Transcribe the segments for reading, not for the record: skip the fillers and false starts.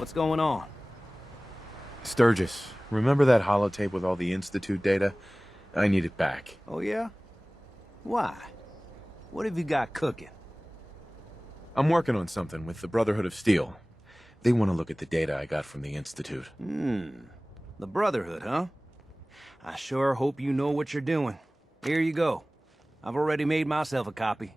What's going on? Sturgis, remember that holotape with all the Institute data? I need it back. Oh, yeah? Why? What have you got cooking? I'm working on something with the Brotherhood of Steel. They want to look at the data I got from the Institute. The Brotherhood, huh? I sure hope you know what you're doing. Here you go. I've already made myself a copy.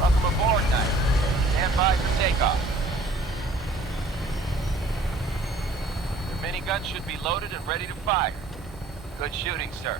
Welcome aboard, Knight. Stand by for takeoff. Your minigun should be loaded and ready to fire. Good shooting, sir.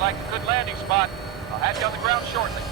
Like a good landing spot. I'll have you on the ground shortly.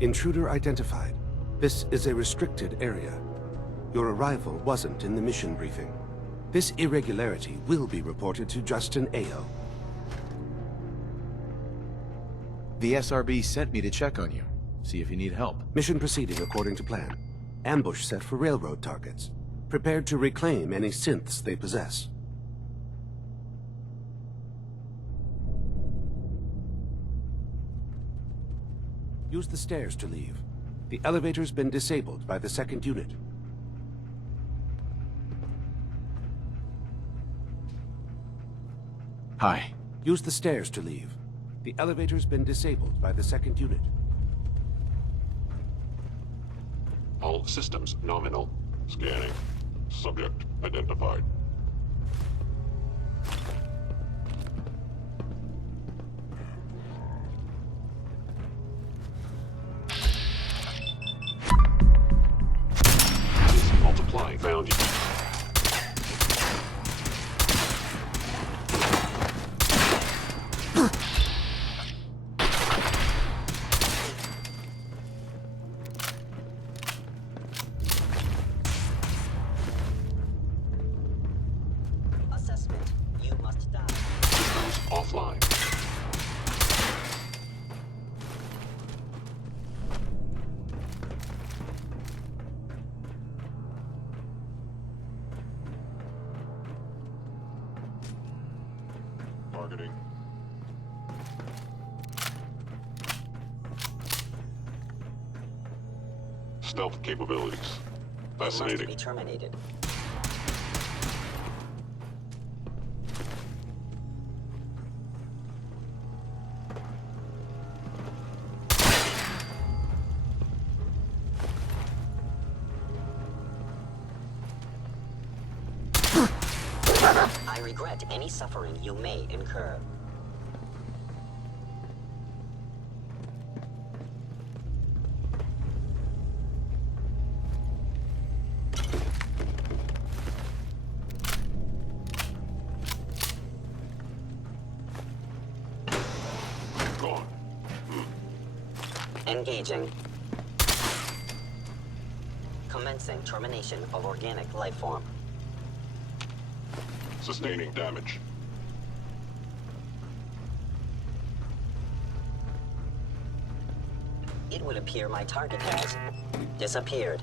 Intruder identified. This is a restricted area. Your arrival wasn't in the mission briefing. This irregularity will be reported to Justin Ayo. The SRB sent me to check on you, see if you need help. Mission proceeding according to plan. Ambush set for railroad targets. Prepared to reclaim any synths they possess. Use the stairs to leave. The elevator's been disabled by the second unit. Hi. Use the stairs to leave. The elevator's been disabled by the second unit. All systems nominal. Scanning. Subject identified. Multiply. Found you. Assessment. You must die. Systems offline. Targeting. Stealth capabilities. Must Fascinating. be terminated. I regret any suffering you may incur. Gone. Engaging. Commencing termination of organic life form. Sustaining damage. It would appear my target has disappeared.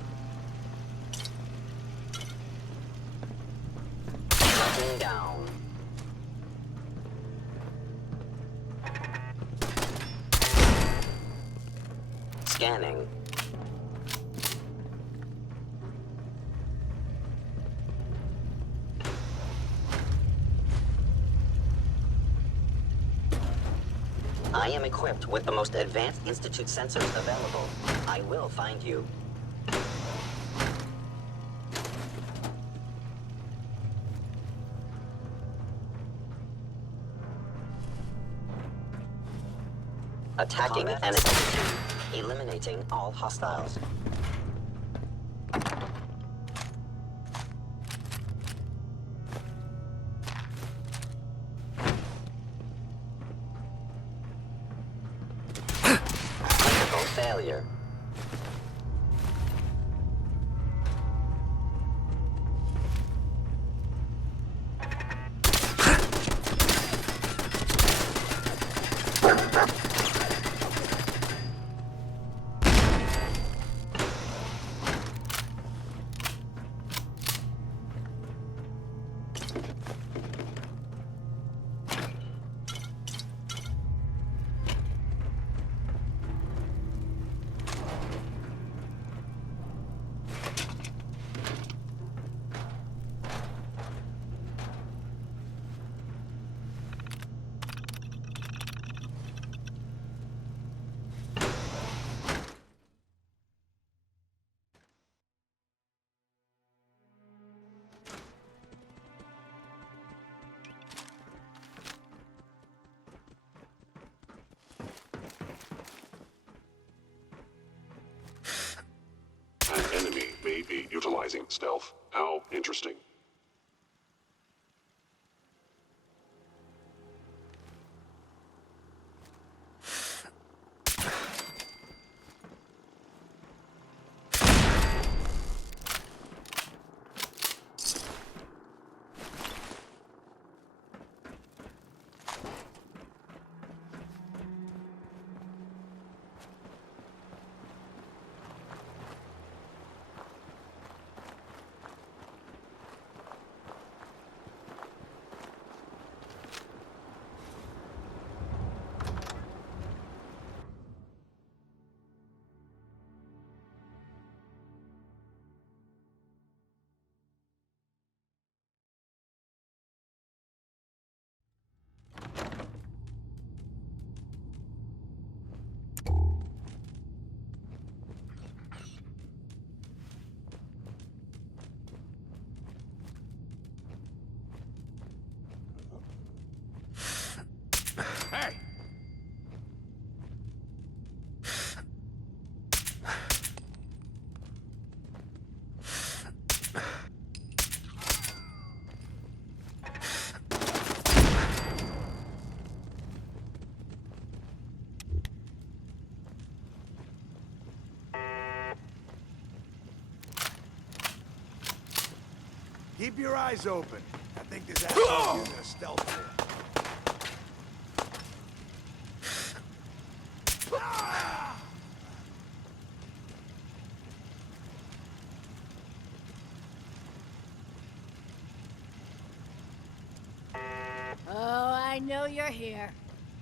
Shutting down. Scanning. I am equipped with the most advanced Institute sensors available. I will find you. Attacking an Institute, eliminating all hostiles. Critical failure. An enemy may be utilizing stealth. How interesting. Keep your eyes open. I think this asshole is using a stealth kit. Oh, I know you're here.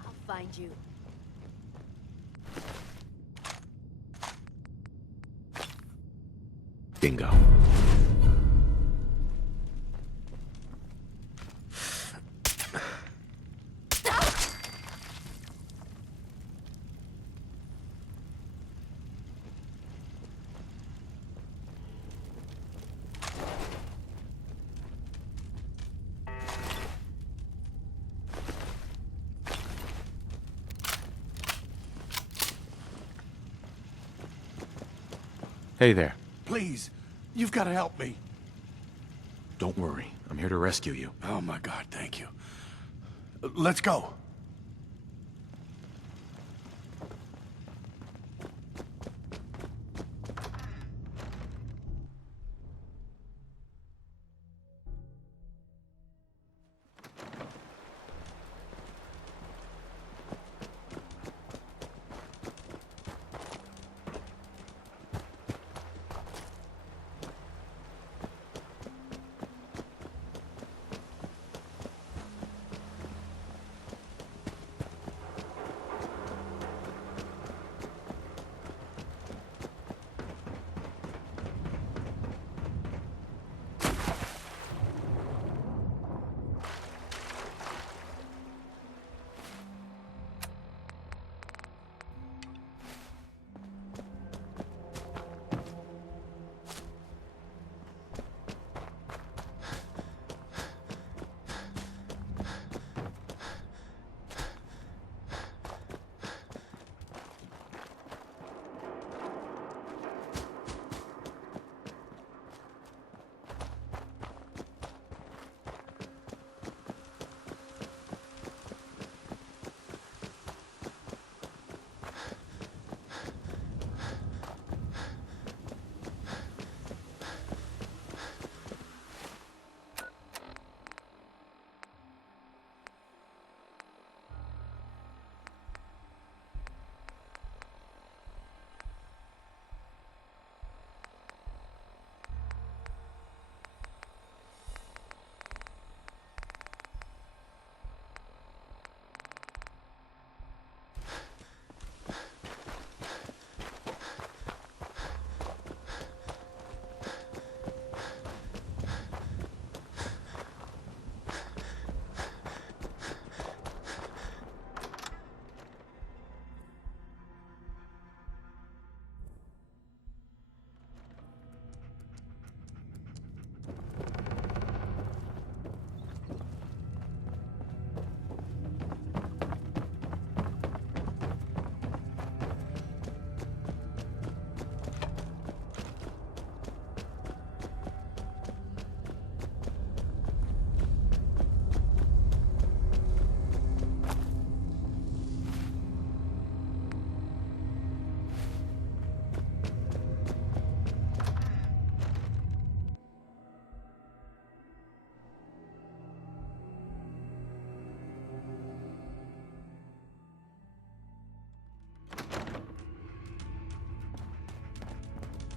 I'll find you. Bingo. Hey there. Please, you've got to help me. Don't worry. I'm here to rescue you. Oh my God, thank you. Let's go.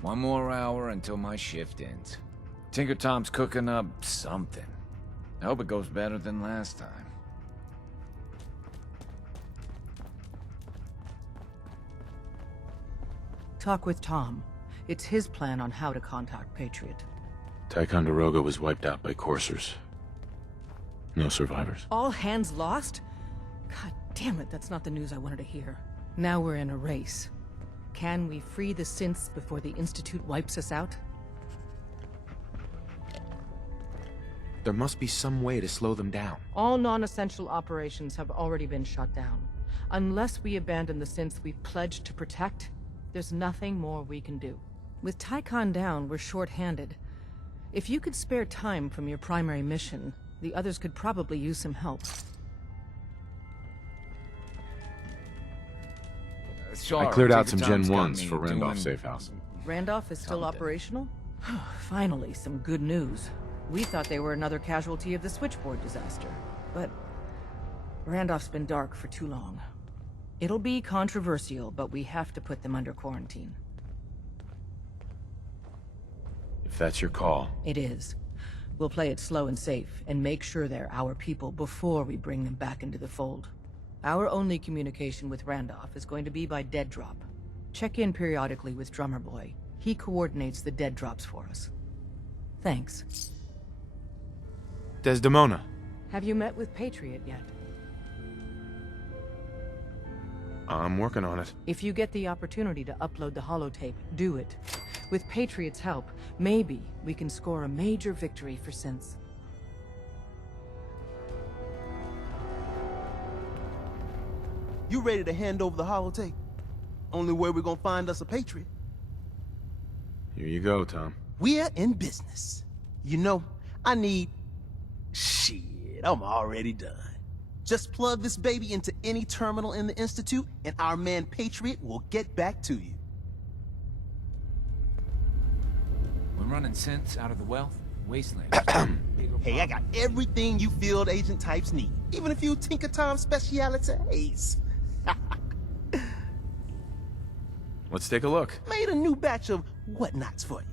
One more hour until my shift ends. Tinker Tom's cooking up something. I hope it goes better than last time. Talk with Tom. It's his plan on how to contact Patriot. Ticonderoga was wiped out by coursers. No survivors. All hands lost? God damn it, that's not the news I wanted to hear. Now we're in a race. Can we free the synths before the Institute wipes us out? There must be some way to slow them down. All non-essential operations have already been shut down. Unless we abandon the synths we've pledged to protect, there's nothing more we can do. With Tycon down, we're short-handed. If you could spare time from your primary mission, the others could probably use some help. Sure, I cleared out Tinker some Gen Tom's got 1s me for Randolph doing Safe House. Randolph is still something. operational? Finally, some good news. We thought they were another casualty of the switchboard disaster, but Randolph's been dark for too long. It'll be controversial, but we have to put them under quarantine. If that's your call. It is. We'll play it slow and safe, and make sure they're our people before we bring them back into the fold. Our only communication with Randolph is going to be by dead drop. Check in periodically with Drummer Boy. He coordinates the dead drops for us. Thanks. Desdemona. Have you met with Patriot yet? I'm working on it. If you get the opportunity to upload the holotape, do it. With Patriot's help, maybe we can score a major victory for Synths. You ready to hand over the holotape? Only way we're gonna find us a Patriot. Here you go, Tom. We're in business. You know, I need... Shit, I'm already done. Just plug this baby into any terminal in the Institute, and our man Patriot will get back to you. We're running synths out of the wealth wasteland. Hey, I got everything you field agent types need. Even a few Tinker Tom specialities. Let's take a look. Made a new batch of whatnots for you.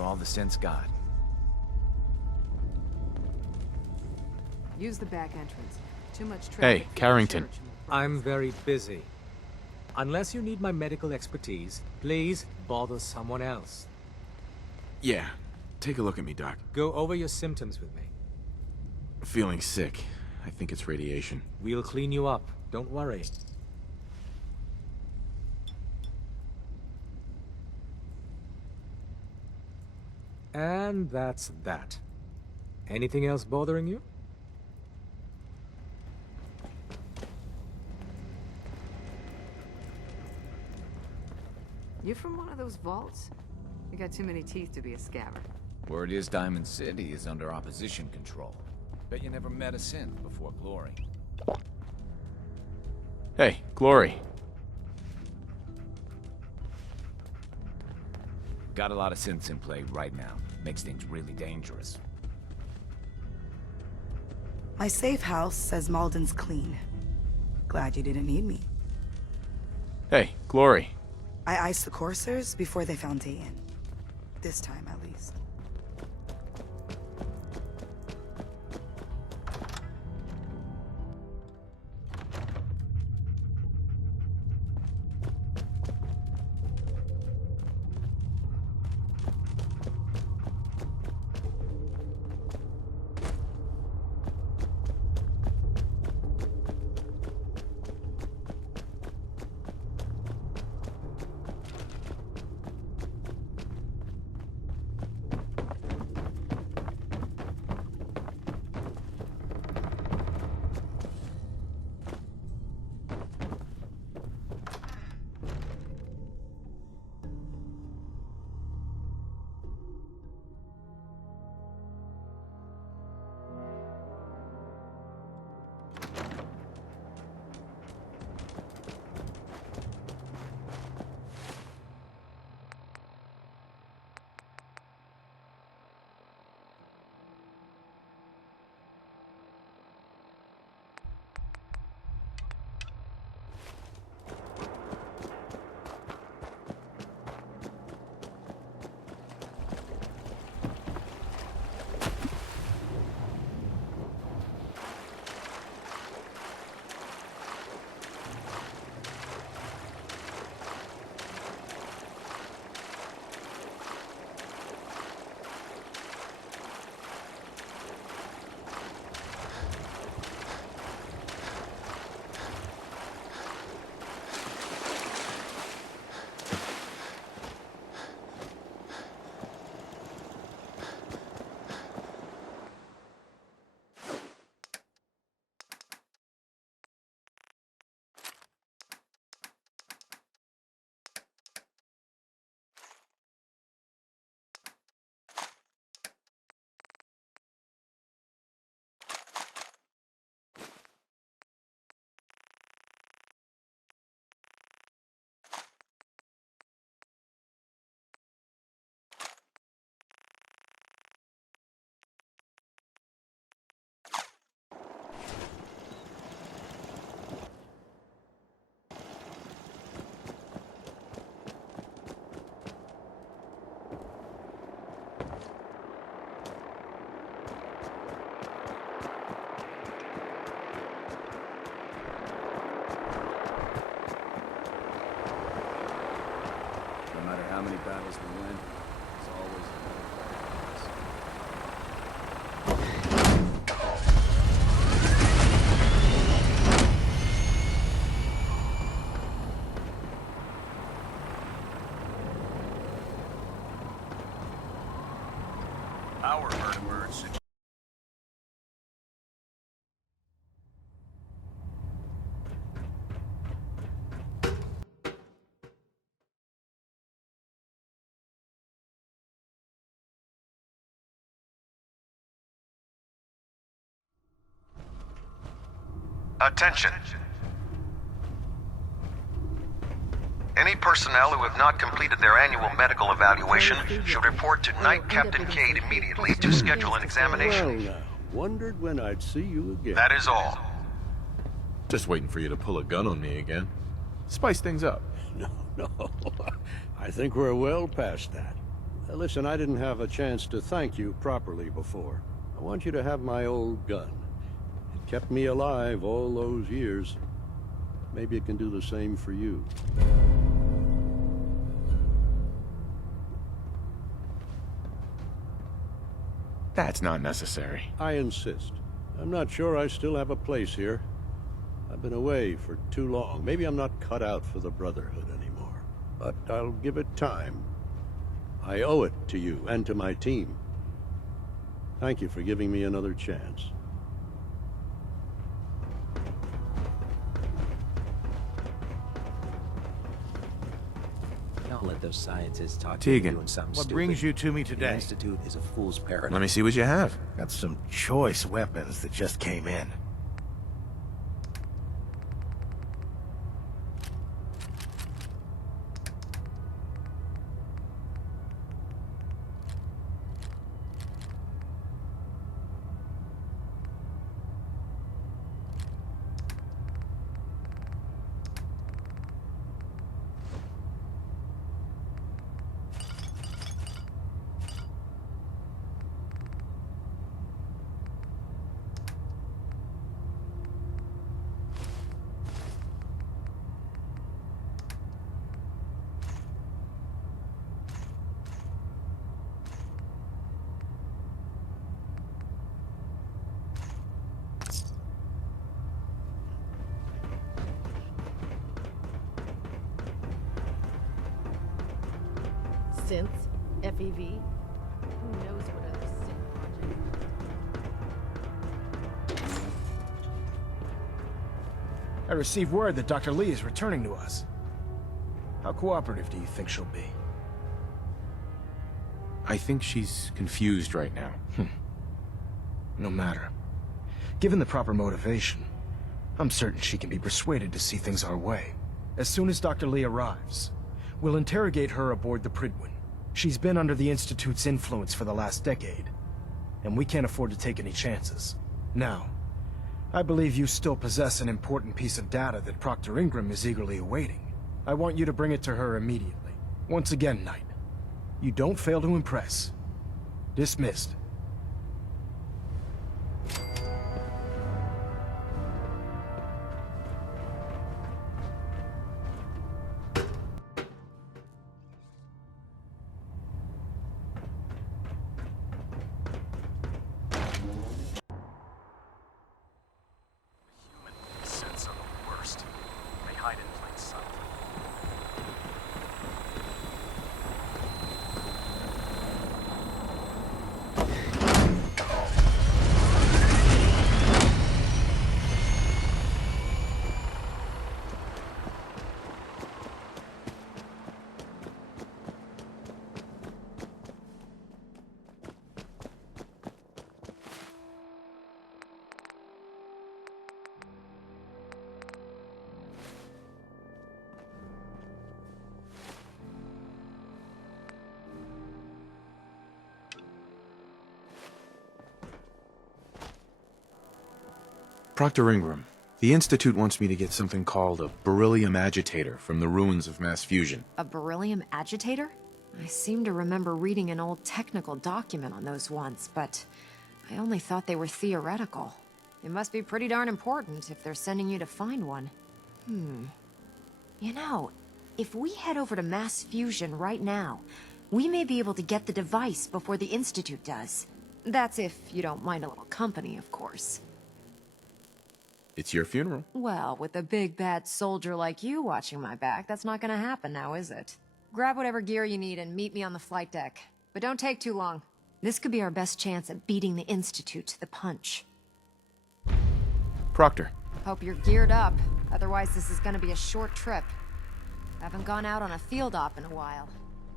All the synths got. Use the back entrance. Too much traffic. Hey, Carrington. I'm very busy. Unless you need my medical expertise, please bother someone else. Yeah. Take a look at me, Doc. Go over your symptoms with me. Feeling sick. I think it's radiation. We'll clean you up. Don't worry. And that's that. Anything else bothering you? You from one of those vaults? You got too many teeth to be a scabbard. Word is Diamond City is under opposition control. Bet you never met a synth before Glory. Hey, Glory. Got a lot of synths in play right now. Makes things really dangerous. My safe house says Malden's clean. Glad you didn't need me. Hey, Glory. I iced the coursers before they found Dayan. This time, at least. our vertebrates. Attention. Any personnel who have not completed their annual medical evaluation should report to Night Captain Cade immediately to schedule an examination. Well, wondered when I'd see you again. That is all. Just waiting for you to pull a gun on me again. Spice things up. No. I think we're well past that. Listen, I didn't have a chance to thank you properly before. I want you to have my old gun. It kept me alive all those years. Maybe it can do the same for you. That's not necessary. I insist. I'm not sure I still have a place here. I've been away for too long. Maybe I'm not cut out for the Brotherhood anymore. But I'll give it time. I owe it to you and to my team. Thank you for giving me another chance. Don't let those scientists talk to you into Tegan, doing something What stupid. brings you to me The today? Institute is a fool's paradise. Let me see what you have. Got some choice weapons that just came in. Synths? FEV? Who knows what other synth projects? I received word that Dr. Lee is returning to us. How cooperative do you think she'll be? I think she's confused right now. No matter. Given the proper motivation, I'm certain she can be persuaded to see things our way. As soon as Dr. Lee arrives, we'll interrogate her aboard the Prydwen. She's been under the Institute's influence for the last decade, and we can't afford to take any chances. Now, I believe you still possess an important piece of data that Proctor Ingram is eagerly awaiting. I want you to bring it to her immediately. Once again, Knight, you don't fail to impress. Dismissed. Synths are the worst. They hide in plain sight. Proctor Ingram, the Institute wants me to get something called a Beryllium Agitator from the ruins of mass fusion. A beryllium agitator? I seem to remember reading an old technical document on those once, but I only thought they were theoretical. It must be pretty darn important if they're sending you to find one. You know, if we head over to mass fusion right now, we may be able to get the device before the Institute does. That's if you don't mind a little company, of course. It's your funeral. Well, with a big bad soldier like you watching my back, that's not gonna happen now, is it? Grab whatever gear you need and meet me on the flight deck. But don't take too long. This could be our best chance at beating the Institute to the punch. Proctor. Hope you're geared up. Otherwise, this is gonna be a short trip. Haven't gone out on a field op in a while.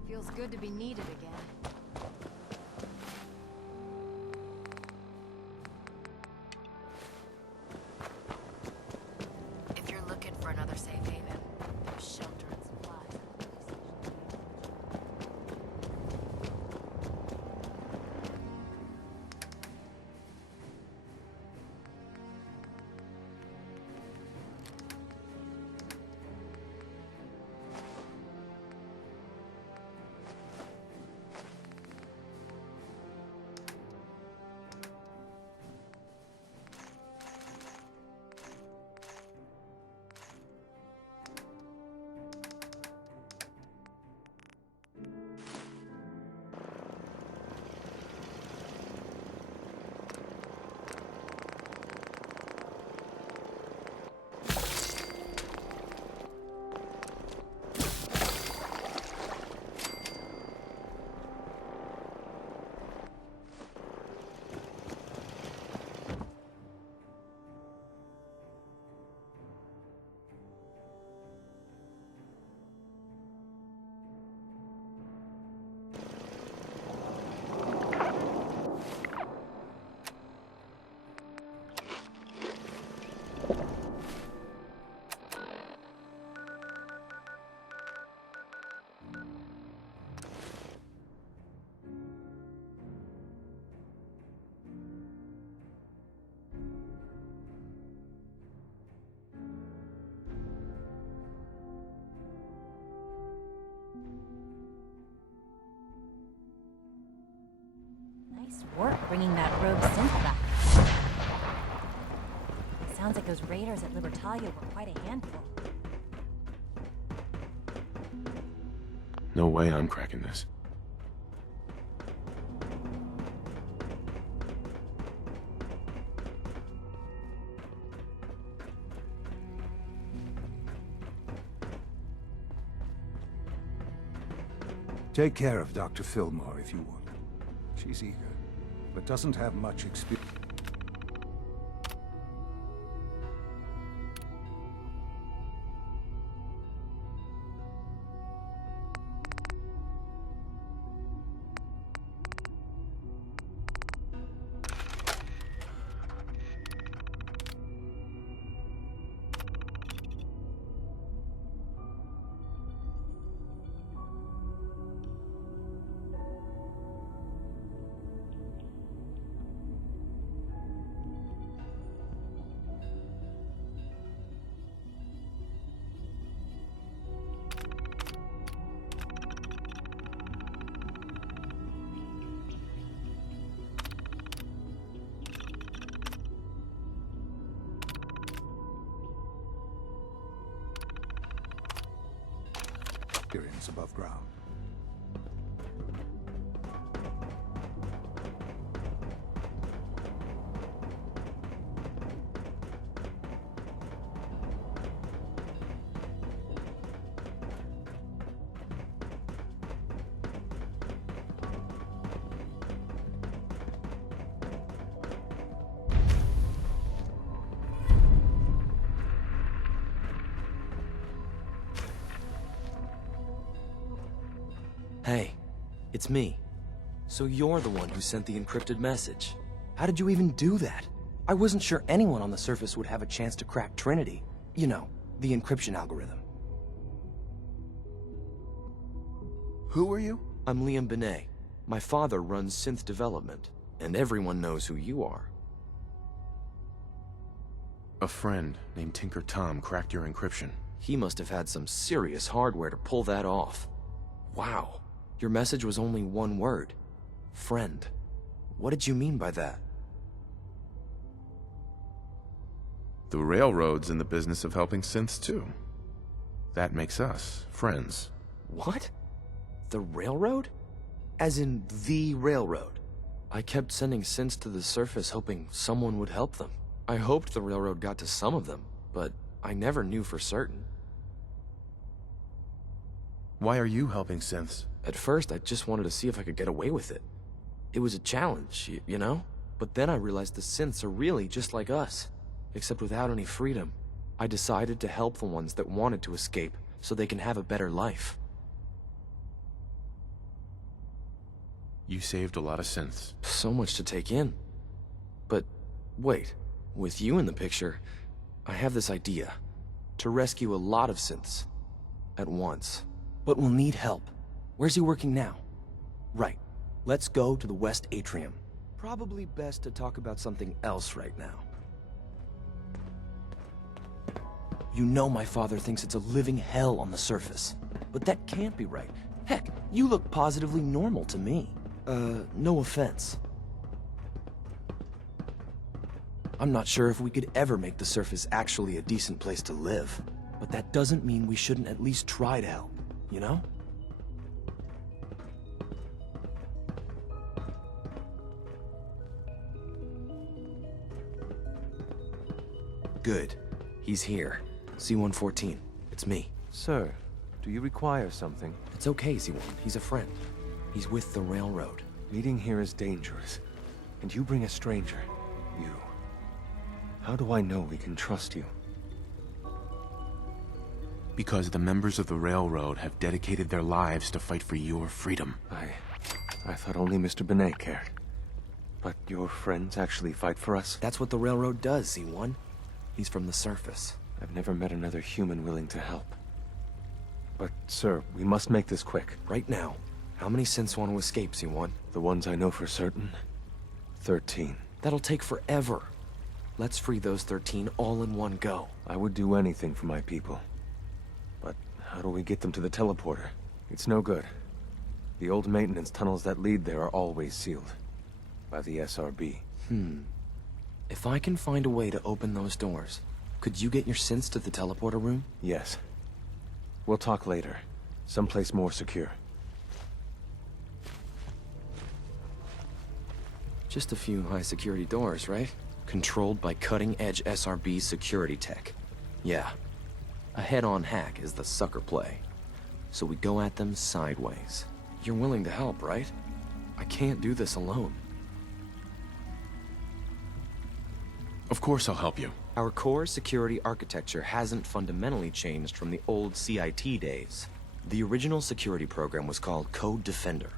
Feels good to be needed again. If you're looking for another safe haven, there's shelter and supplies. Nice work bringing that rogue synth back. Sounds like those raiders at Libertalia were quite a handful. No way I'm cracking this. Take care of Dr. Fillmore if you want. She's eager, but doesn't have much experience. Experience above ground. Hey, it's me. So you're the one who sent the encrypted message. How did you even do that? I wasn't sure anyone on the surface would have a chance to crack Trinity. You know, the encryption algorithm. Who are you? I'm Liam Benet. My father runs synth development, and everyone knows who you are. A friend named Tinker Tom cracked your encryption. He must have had some serious hardware to pull that off. Wow. Your message was only one word. Friend. What did you mean by that? The Railroad's in the business of helping synths too. That makes us friends. What? The Railroad? As in the Railroad? I kept sending synths to the surface hoping someone would help them. I hoped the Railroad got to some of them, but I never knew for certain. Why are you helping synths? At first, I just wanted to see if I could get away with it. It was a challenge, you know? But then I realized the synths are really just like us, except without any freedom. I decided to help the ones that wanted to escape, so they can have a better life. You saved a lot of synths. So much to take in. But wait, with you in the picture, I have this idea. To rescue a lot of synths. At once. But we'll need help. Where's he working now? Right. Let's go to the West Atrium. Probably best to talk about something else right now. You know my father thinks it's a living hell on the surface. But that can't be right. Heck, you look positively normal to me. No offense. I'm not sure if we could ever make the surface actually a decent place to live. But that doesn't mean we shouldn't at least try to help, you know? Good. He's here. C-114. It's me. Sir, do you require something? It's okay, Z1. He's a friend. He's with the Railroad. Meeting here is dangerous. And you bring a stranger. You. How do I know we can trust you? Because the members of the Railroad have dedicated their lives to fight for your freedom. I thought only Mr. Benet cared. But your friends actually fight for us? That's what the Railroad does, Z1. He's from the surface. I've never met another human willing to help. But, sir, we must make this quick. Right now. How many synths want to escape, Z1? The ones I know for certain? 13. That'll take forever. Let's free those 13 all in one go. I would do anything for my people. But how do we get them to the teleporter? It's no good. The old maintenance tunnels that lead there are always sealed. By the SRB. If I can find a way to open those doors, could you get your synths to the teleporter room? Yes. We'll talk later. Someplace more secure. Just a few high-security doors, right? Controlled by cutting-edge SRB security tech. Yeah. A head-on hack is the sucker play. So we go at them sideways. You're willing to help, right? I can't do this alone. Of course I'll help you. Our core security architecture hasn't fundamentally changed from the old CIT days. The original security program was called Code Defender.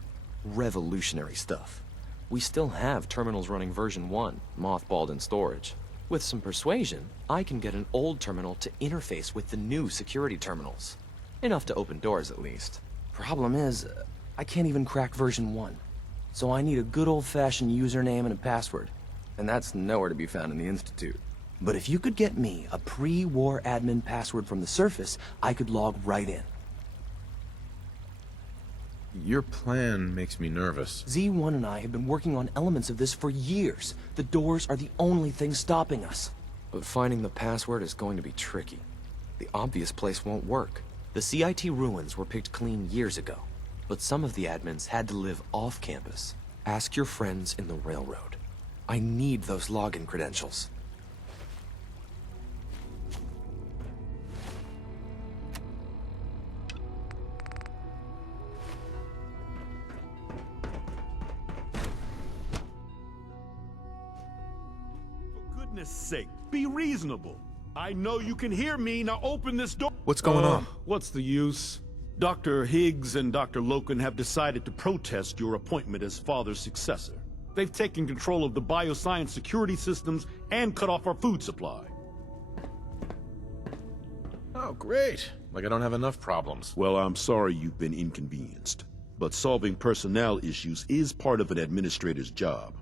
Revolutionary stuff. We still have terminals running version 1, mothballed in storage. With some persuasion, I can get an old terminal to interface with the new security terminals. Enough to open doors, at least. Problem is, I can't even crack version 1. So I need a good old-fashioned username and a password. And that's nowhere to be found in the Institute. But if you could get me a pre-war admin password from the surface, I could log right in. Your plan makes me nervous. Z1 and I have been working on elements of this for years. The doors are the only thing stopping us. But finding the password is going to be tricky. The obvious place won't work. The CIT ruins were picked clean years ago. But some of the admins had to live off campus. Ask your friends in the Railroad. I need those login credentials. For goodness sake, be reasonable. I know you can hear me, now open this door. What's going on? What's the use? Dr. Higgs and Dr. Loken have decided to protest your appointment as father's successor. They've taken control of the bioscience security systems and cut off our food supply. Oh, great. Like I don't have enough problems. Well, I'm sorry you've been inconvenienced. But solving personnel issues is part of an administrator's job.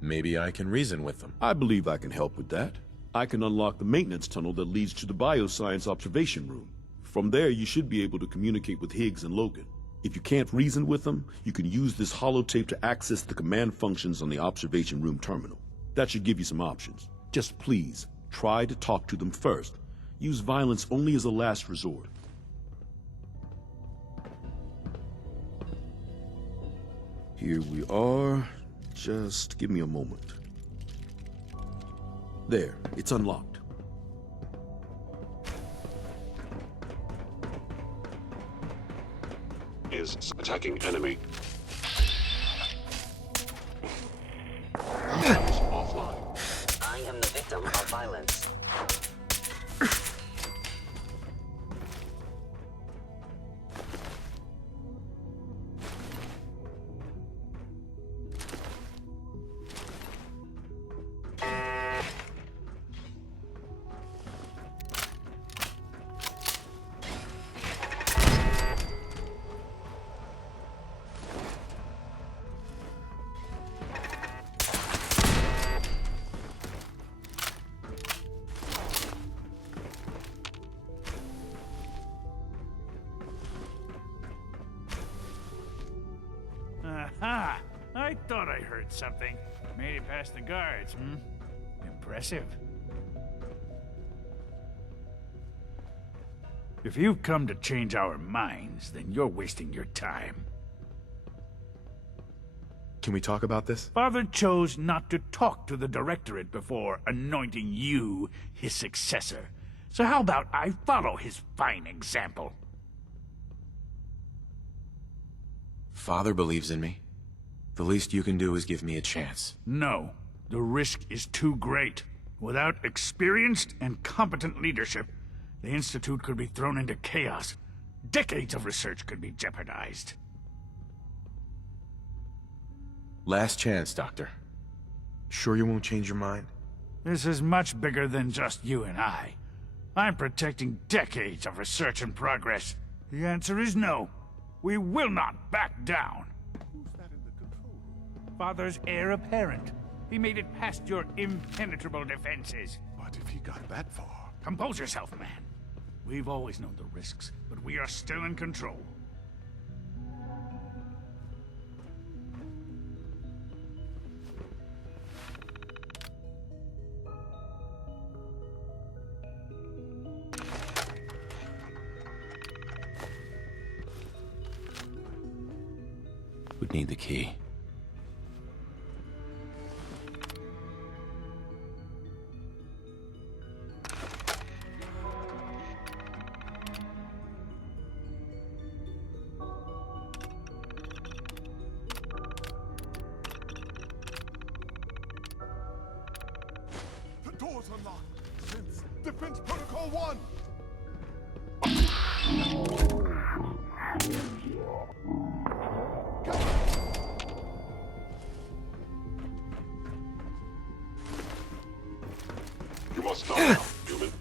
Maybe I can reason with them. I believe I can help with that. I can unlock the maintenance tunnel that leads to the bioscience observation room. From there, you should be able to communicate with Higgs and Logan. If you can't reason with them, you can use this holotape to access the command functions on the observation room terminal. That should give you some options. Just please, try to talk to them first. Use violence only as a last resort. Here we are. Just give me a moment. There, it's unlocked. Is attacking enemy. violence. Aha! I thought I heard something. Made it past the guards, hmm? Impressive. If you've come to change our minds, then you're wasting your time. Can we talk about this? Father chose not to talk to the Directorate before anointing you his successor. So how about I follow his fine example? Father believes in me. The least you can do is give me a chance. No. The risk is too great. Without experienced and competent leadership, the Institute could be thrown into chaos. Decades of research could be jeopardized. Last chance, Doctor. Sure you won't change your mind? This is much bigger than just you and I. I'm protecting decades of research and progress. The answer is no. We will not back down. Who's that in the control room? Father's heir apparent. He made it past your impenetrable defenses. But if he got that far... Compose yourself, man. We've always known the risks, but we are still in control. Would need the key. The door's unlocked. Since Defense Protocol 1! You must not now, human.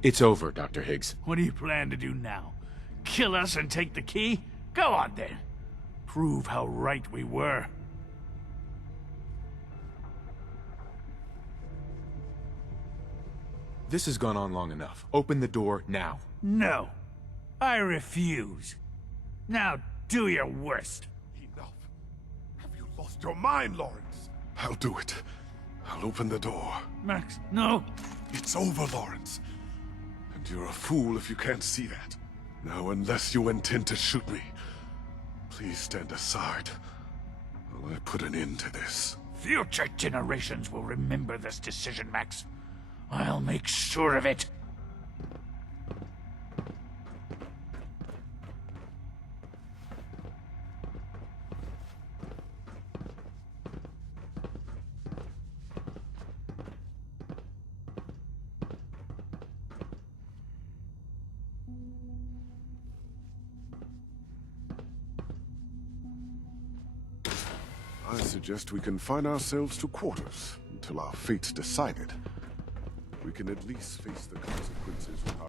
It's over, Dr. Higgs. What do you plan to do now? Kill us and take the key? Go on then. Prove how right we were. This has gone on long enough. Open the door now. No. I refuse. Now do your worst. Enough. Have you lost your mind, Lawrence? I'll do it. I'll open the door. Max, no. It's over, Lawrence. And you're a fool if you can't see that. Now, unless you intend to shoot me, please stand aside while I put an end to this. Future generations will remember this decision, Max. I'll make sure of it. I suggest we confine ourselves to quarters until our fate's decided. We can at least face the consequences of our...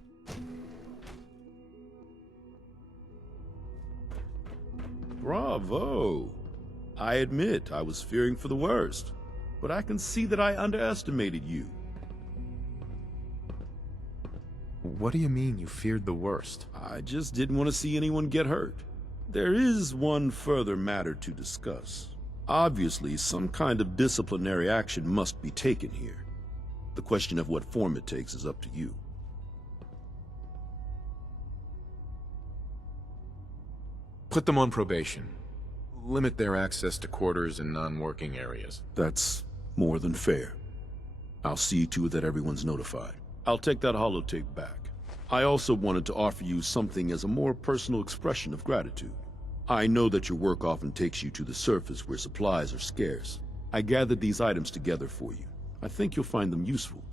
Bravo! I admit I was fearing for the worst, but I can see that I underestimated you. What do you mean you feared the worst? I just didn't want to see anyone get hurt. There is one further matter to discuss. Obviously, some kind of disciplinary action must be taken here. The question of what form it takes is up to you. Put them on probation. Limit their access to quarters and non-working areas. That's more than fair. I'll see to it that everyone's notified. I'll take that holotape back. I also wanted to offer you something as a more personal expression of gratitude. I know that your work often takes you to the surface where supplies are scarce. I gathered these items together for you. I think you'll find them useful.